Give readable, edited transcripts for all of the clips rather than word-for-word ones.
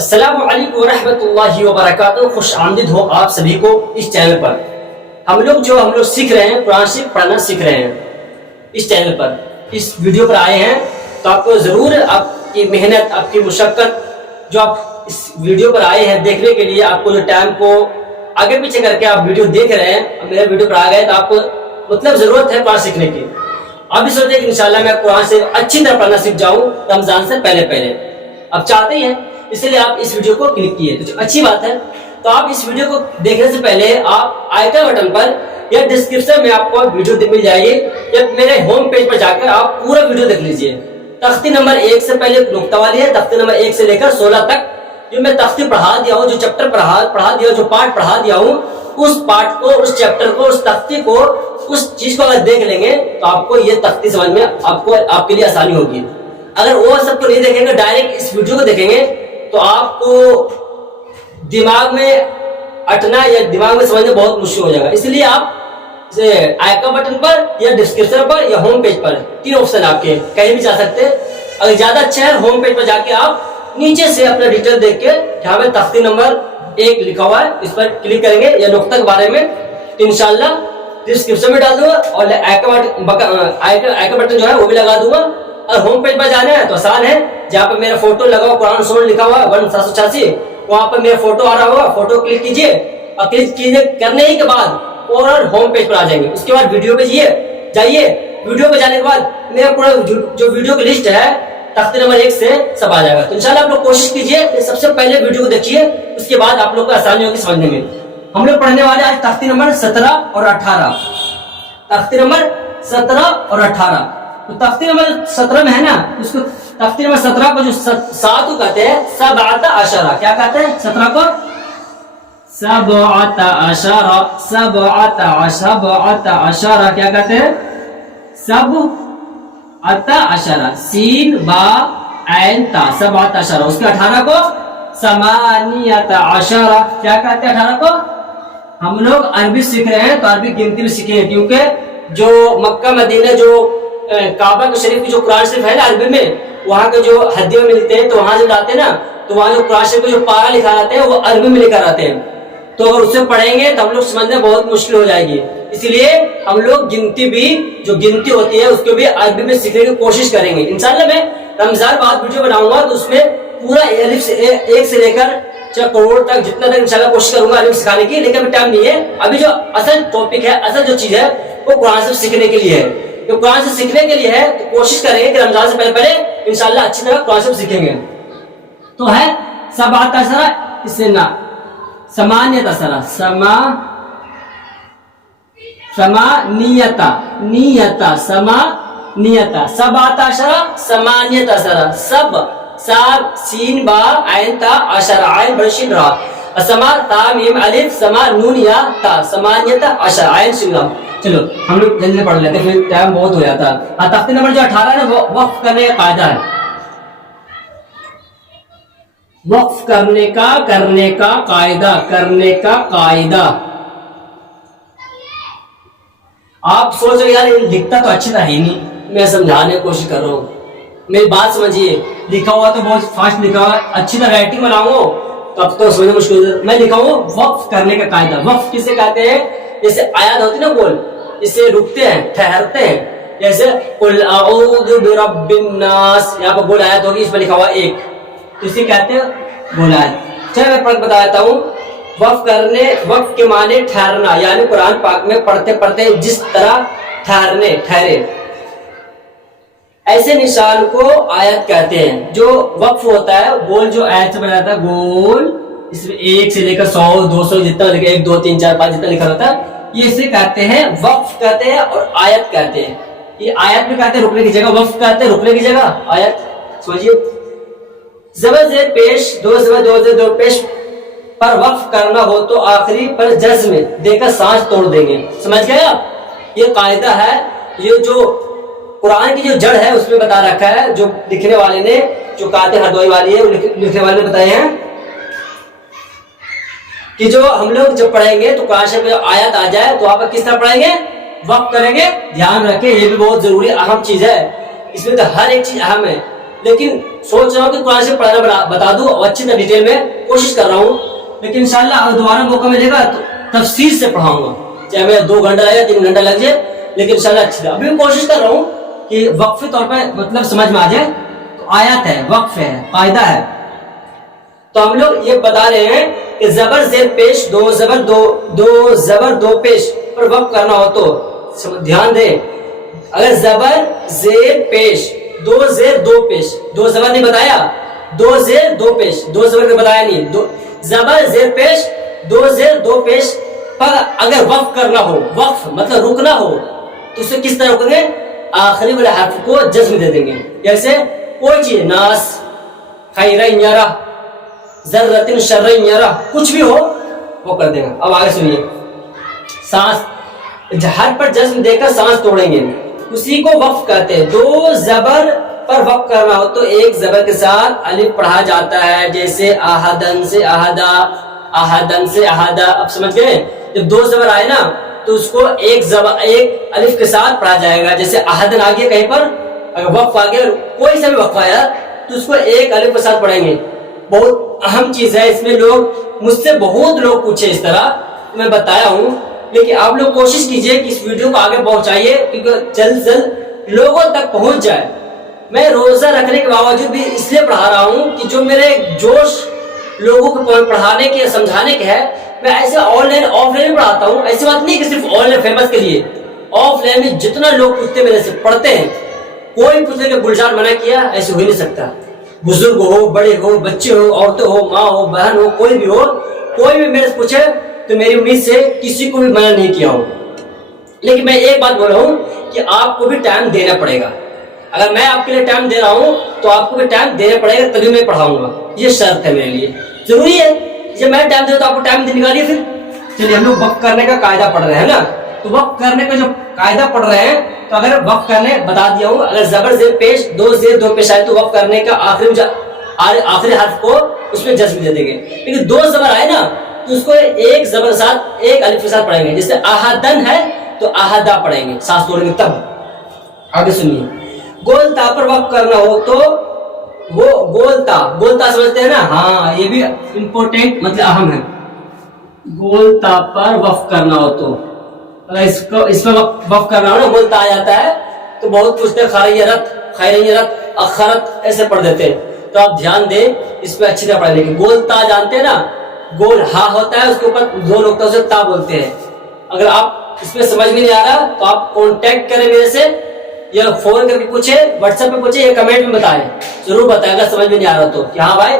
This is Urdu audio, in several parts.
السلام علیکم ورحمۃ اللہ وبرکاتہ. خوش آمدید ہو آپ سبھی کو اس چینل پر. ہم لوگ سیکھ رہے ہیں، قرآن شریف پڑھنا سیکھ رہے ہیں اس چینل پر. اس ویڈیو پر آئے ہیں تو آپ کو ضرور آپ کی محنت، آپ کی مشقت جو آپ اس ویڈیو پر آئے ہیں دیکھنے کے لیے، آپ کو جو ٹائم کو آگے پیچھے کر کے آپ ویڈیو دیکھ رہے ہیں، میرے ویڈیو پر آ گئے تو آپ کو مطلب ضرورت ہے قرآن سیکھنے کی. آپ بھی سوچتے ہیں کہ انشاءاللہ میں قرآن سے اچھی طرح پڑھنا سیکھ جاؤں رمضان سے پہلے. آپ چاہتے ہیں، اس لیے آپ اس ویڈیو کو کلک کیے تو اچھی بات ہے. تو آپ اس ویڈیو کو دیکھنے سے پہلے آپ آئیکن بٹن پر یا ڈسکرپشن میں آپ کو ویڈیو مل جائے گی، یا میرے ہوم پیج پر جا کر آپ پورا ویڈیو دیکھ لیجئے. تختی نمبر 1 سے پہلے نقطہ والی ہے، تختی نمبر 1 سے لے کر 16 تک جو میں تختی پڑھا دیا ہوں، جو چیپٹر پڑھا دیا ہوں، جو پارٹ پڑھا دیا ہوں، اس پارٹ کو، اس چیپٹر کو، اس تختی کو، اس چیز کو اگر دیکھ لیں گے تو آپ کو یہ تختی سمجھ میں آپ کے لیے آسانی ہوگی. اگر وہ سب کو نہیں دیکھیں گے، ڈائریکٹ اس ویڈیو کو دیکھیں گے تو آپ کو دماغ میں اٹھنا یا دماغ میں سمجھنا بہت مشکل ہو جائے گا. اس لیے آپ آئیکن بٹن پر یا ڈسکرپشن پر یا ہوم پیج پر 3 آپشن آپ کے کہیں بھی جا سکتے ہیں. اگر زیادہ اچھا ہے ہوم پیج پر جا کے آپ نیچے سے اپنا ڈیٹیل دیکھ کے جہاں پہ تختی نمبر 1 لکھا ہوا ہے اس پر کلک کریں گے یا نقطہ کے بارے میں، تو انشاءاللہ ڈسکرپشن میں ڈال دوں گا اور آئیکن بٹن جو ہے وہ بھی لگا دوں گا. اور ہوم پیج پر جانا ہے تو آسان ہے، جہاں پہ میرا فوٹو لگا ہوا قرآن سنن لکھا ہوا ہے 1786 وہاں پر میرا فوٹو آ رہا ہوگا، فوٹو کلک کیجئے اور کلک کرنے ہی کے بعد فوراً ہوم پیج پر آ جائیں گے. اس کے بعد ویڈیو پہ جائیے. ویڈیو پہ جانے کے بعد میرا پورا جو ویڈیو کی لسٹ ہے تختی نمبر 1 سے سب آ جائے گا. تو انشاءاللہ آپ لوگ کوشش کیجئے کہ سب سے پہلے ویڈیو کو دیکھیے، اس کے بعد آپ لوگ کو آسانی ہوگی سمجھنے میں. ہم لوگ پڑھنے والے آج تختی نمبر 17 اور 18. تختی نمبر 17 اور 18. تو تختی نمبر 17 میں ہے نا، اس کو تختی نمبر 17 کو جو 7 کو کہتے ہیں 17. کیا کہتے ہیں 17 کو؟ 17. کیا کہتے ہیں؟ 17. سین با عین تا 17. اس کے 18 کو 18. کیا کہتے ہیں 18 کو؟ ہم لوگ عربی سیکھ رہے ہیں تو عربی گنتی بھی سیکھیں گے، کیونکہ جو مکہ مدینہ جو کعبہ شریف کی جو قرآن شریف ہے نا عربی میں، وہاں کے جو ہدیے ملتے ہیں تو وہاں جب لاتے ہیں نا تو وہاں جو قرآن شریف کے جو پارا لکھا رہتے ہیں وہ عربی میں لکھا رہتے ہیں. تو اگر اسے پڑھیں گے تو ہم لوگ سمجھنا بہت مشکل ہو جائے گی. اسی لیے ہم لوگ گنتی بھی جو گنتی ہوتی ہے اس کو بھی عربی میں سیکھنے کی کوشش کریں گے. انشاءاللہ میں رمضان بعد ویڈیو بناؤں گا تو اس میں پورا الف سے 1 سے لے کر 4 کروڑ تک جتنا تک انشاءاللہ کوشش کروں گا عربی سکھانے کی. لیکن ابھی ٹائم نہیں ہے. ابھی جو اصل ٹاپک ہے، اصل جو چیز ہے وہ قرآن سے سیکھنے کے لیے ہے. جو قرآن سے سیکھنے کے لیے ہے تو کوشش کریں گے کہ رمضان سے پہلے انشاءاللہ اچھی طرح قرآن سے سیکھیں گے. تو ہے 17 اس سے نہ 8 سب ساب سین با عین تا عشر عین برشین را سما تا میم الف سما نون یا تا 18 عین شلم. چلو ہم لوگ جلدی پڑھ لیتے ہیں، پھر ٹائم بہت ہو جاتا ہے. تختی نمبر جو 18 ہے وہ وقف کرنے کا قاعدہ ہے. وقف کرنے کا قاعدہ. آپ سوچ رہے یار لکھتا تو اچھی طرح ہی نہیں، میں سمجھانے کی کوشش کر رہا ہوں. میری بات سمجھیے، لکھا ہوا تو بہت فاسٹ لکھا ہوا، اچھی طرح رائٹنگ بناؤں گا تب تو سمجھنا مشکل ہے. میں لکھا ہوں وقف کرنے کا قاعدہ. وقف کسے کہتے ہیں؟ جیسے آیات ہوتی نا بول، اسے رکتے ہیں، ٹھہرتے ہیں. جیسے قل اعوذ برب الناس، یہاں پر بول آیت ہوگی، اس پر لکھا ہوا 1، تو اسے کہتے ہیں بول آیت. چلے میں پڑھ بتا دیتا ہوں. وقف کے معنی ٹھہرنا، یعنی قرآن پاک میں پڑھتے جس طرح ٹھہرے ایسے نشان کو آیت کہتے ہیں. جو وقف ہوتا ہے گول، جو آیت سے بنا جاتا ہے گول، اس میں 1 سے لے کر 100 200 جتنا لکھا 1 2 3 4 5 جتنا لکھا رہتا ہے، یہ اسے کہتے ہیں وقف کہتے ہیں اور آیت کہتے ہیں. یہ آیت میں کہتے ہیں رکنے کی جگہ، وقف کہتے ہیں رکنے کی جگہ آیت. سمجھیے زبر زیر پیش 2 زبر 2 زیر 2 پیش پر وقف کرنا ہو تو آخری پر جزم دے کر سانس توڑ دیں گے. سمجھ گئے آپ؟ یہ قاعدہ ہے. یہ جو قرآن کی جو جڑ ہے اس میں بتا رکھا ہے، جو لکھنے والے نے، جو کاتب ہردوئی والی ہے، لکھنے والے نے بتائے ہیں کہ جو ہم لوگ جب پڑھیں گے تو قرآن شریف میں آیت آ جائے تو آپ کس طرح پڑھیں گے؟ وقف کریں گے. دھیان رکھیں، یہ بھی بہت ضروری اہم چیز ہے. اس میں تو ہر ایک چیز اہم ہے. لیکن سوچ رہا ہوں کہ قرآن شریف پڑھنا بتا دوں اور اچھی طرح ڈیٹیل میں کوشش کر رہا ہوں. لیکن انشاءاللہ اگر دوبارہ موقع ملے گا تو تفصیل سے پڑھاؤں گا, چاہے میں 2 گھنٹہ لگے 3 گھنٹہ لگ جائے, لیکن انشاءاللہ اچھی طرح. ابھی میں کوشش کر رہا ہوں کہ وقفی طور پہ مطلب سمجھ میں آ جائے. تو آیات ہے, وقف ہے, قاعدہ ہے. تو ہم لوگ یہ بتا رہے ہیں کہ زبر زیر پیش, 2 زبر 2 زبر 2 پیش پر وقف کرنا ہو تو دھیان دیں. اگر زبر زیر پیش 2 زیر 2 پیش, 2 زبر نہیں بتایا, 2 زیر 2 پیش, 2 زبر نے بتایا نہیں, زبر زیر پیش 2 زیر 2 پیش پر اگر وقف کرنا ہو, وقف مطلب رکنا ہو, تو اسے کس طرح رکیں گے؟ آخری والے حرف کو جزم دے دیں گے. جیسے کوئی چیز, ناس, خیرن یرا, ذرۃ شرن یرا, کچھ بھی ہو وہ کر دیں گے. اب آگے سنیے, سانس حرف پر جزم دے کر سانس توڑیں گے, اسی کو وقف کہتے ہیں. 2 زبر پر وقف کرنا ہو تو ایک زبر کے ساتھ الف پڑھا جاتا ہے, جیسے احدن سے احدا, احدن سے احدا. اب سمجھ گئے؟ جب 2 زبر آئے نا تو اس کو ایک الف کے ساتھ پڑھا جائے گا. جیسے احدن آ گیا کہیں پر, اگر وقف آ گیا, کوئی سا بھی وقف آیا تو اس کو ایک الف کے ساتھ پڑھیں گے. بہت اہم چیز ہے. اس میں لوگ مجھ سے بہت لوگ پوچھے اس طرح, میں بتایا ہوں. لیکن آپ لوگ کوشش کیجئے کہ اس ویڈیو کو آگے پہنچائیے, کیونکہ جلد جلد لوگوں تک پہنچ جائے. میں روزہ رکھنے کے باوجود بھی اس لیے پڑھا رہا ہوں کہ جو میرے جوش لوگوں کو پڑھانے کے سمجھانے کے ہے, میں ایسے آن لائن آف لائن پڑھاتا ہوں. ایسی بات نہیں کہ صرف آن لائن فیمس کے لیے, آف لائن میں جتنا لوگ پوچھتے میرے سے پڑھتے ہیں, کوئی پوچھنے کے گلزار منع کیا ایسے ہو ہی نہیں سکتا. بزرگ ہو, بڑے ہو, بچے ہو, عورتیں ہو, ماں ہو, بہن ہو, کوئی بھی ہو, کوئی بھی میرے سے پوچھے تو میری امید سے کسی کو بھی منع نہیں کیا ہوں. لیکن میں ایک بات بول رہا ہوں کہ آپ کو بھی ٹائم دینا پڑے گا. اگر میں آپ کے لیے ٹائم دے رہا ہوں تو آپ کو بھی ٹائم دینا پڑے گا, تبھی میں پڑھاؤں گا. یہ شرط ہے میرے لیے, ضروری ہے. جب میں ٹائم دے تو آپ کو ٹائم نکالیے. پھر چلیے ہم لوگ وقف کرنے کا قاعدہ پڑھ رہے ہیں نا, تو وقف کرنے کا جو قاعدہ پڑھ رہے ہیں, تو اگر وقف کرنے بتا دیا ہوں, اگر زبر زیر پیش 2 زیر 2 پیش آئے تو وقف کرنے کا آخری حرف کو اس میں جزم دے دیں گے. لیکن 2 زبر آئے نا تو اس کو ایک زبر ساتھ ایک الف کے ساتھ پڑھیں گے. جیسے احدن ہے تو احدا پڑھیں گے, سانس توڑیں گے. تب آگے سنیے, گول تا پر وقف کرنا ہو تو وہ گولتا سمجھتے ہیں نا, ہاں یہ بھی امپورٹنٹ مطلب اہم ہے. گولتا پر وقف کرنا ہو تو اگر اس میں وقف کرنا ہو نا, گولتا آ جاتا ہے تو بہت پوچھتے ہیں خیریت, خیریت, اخرت ایسے پڑھ دیتے ہیں. تو آپ دھیان دیں, اس پہ اچھی طرح پڑھ لیں. گولتا جانتے ہیں نا, گول ہا ہوتا ہے, اس کے اوپر 2 نقطوں سے تا بولتے ہیں. اگر آپ اس میں سمجھ میں نہیں آ رہا تو آپ کانٹیکٹ کریں میرے سے, یا فون کر کے پوچھے, واٹس ایپ پہ پوچھے, یا کمنٹ میں بتائیں, ضرور بتائیں اگر سمجھ میں نہیں آ رہا تو, کہ ہاں بھائی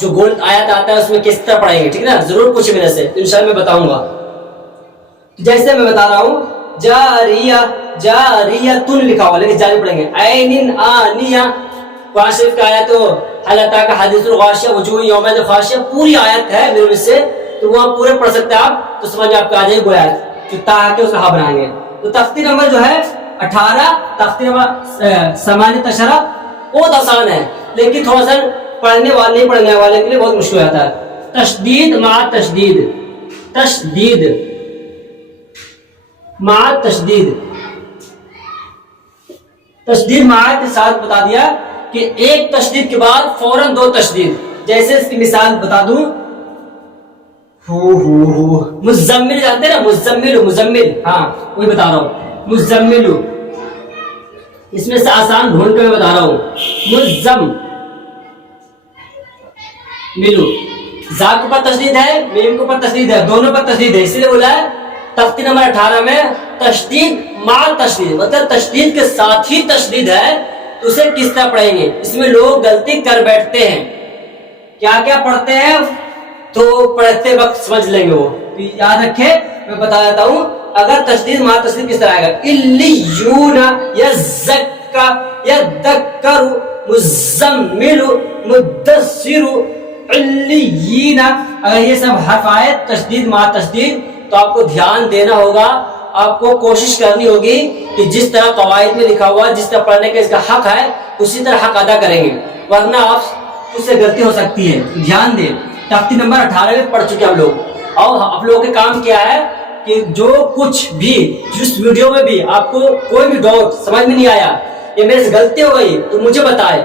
جو گول آیت آتا ہے اس میں کس طرح پڑھیں گے. ٹھیک ہے نا, ضرور پوچھے میرے سے, انشاءاللہ میں بتاؤں گا. جیسے میں بتا رہا ہوں, جاریہ, جاریتن لکھا ہوا لیکن جاری پڑھیں گے. عین آنیہ, قرآن شریف کا آیت تو حل اتاک حدیث الغاشیہ وجوہ یومئذ خاشعہ, پوری آیت ہے میرے سے, تو وہاں پورے پڑھ سکتے ہیں آپ, تو سمجھ آپ کو آ جائے گی آیت, جو تا کے اس کا ہا بنائیں گے. تو تختی نمبر جو ہے 18, تختی نمبر 18 بہت آسان ہے, لیکن تھوڑا سا پڑھنے والے نہیں پڑھنے والے کے لیے بہت مشکل ہوتا ہے. تشدید مع تشدید, تشدید مع تشدید, تشدید مع کے ساتھ بتا دیا کہ ایک تشدید کے بعد فوراً 2 تشدید. جیسے اس کی مثال بتا دوں, مزمل جانتے ہیں نا, مزمل, مزمل, ہاں وہی بتا رہا ہوں, مزمل. اس میں سے آسان ڈھونڈ کے میں بتا رہا ہوں, مزم ملو. زا کے اوپر تشدید ہے, میم کے اوپر تشدید ہے, دونوں پر تشدید ہے, اسی لیے بولا ہے تختی نمبر 18 میں تشدید مع تشدید, مطلب تشدید کے ساتھ ہی تشدید ہے, تو اسے کس طرح پڑھیں گے. اس میں لوگ غلطی کر بیٹھتے ہیں, کیا کیا پڑھتے ہیں تو پڑھتے وقت سمجھ لیں گے, وہ یاد رکھے. میں بتا دیتا ہوں, اگر تشدید مع تشدید کس طرح آئے گا, الیون, یزکا, یذکر, مزمل, مدثر, علیین. اگر یہ سب حرف آئے تشدید مع تشدید, تو آپ کو دھیان دینا ہوگا, آپ کو کوشش کرنی ہوگی کہ جس طرح قواعد میں لکھا ہوا جس طرح پڑھنے کا اس کا حق ہے اسی طرح حق ادا کریں گے, ورنہ آپ اس سے غلطی ہو سکتی ہے. دھیان دیں, تختی نمبر 18 میں پڑھ چکے ہم لوگ, اور آپ لوگوں کے کام کیا ہے کہ جو کچھ بھی جس ویڈیو میں بھی آپ کو کوئی بھی ڈاؤٹ سمجھ میں نہیں آیا یا میرے سے غلطی ہو گئی تو مجھے بتائے,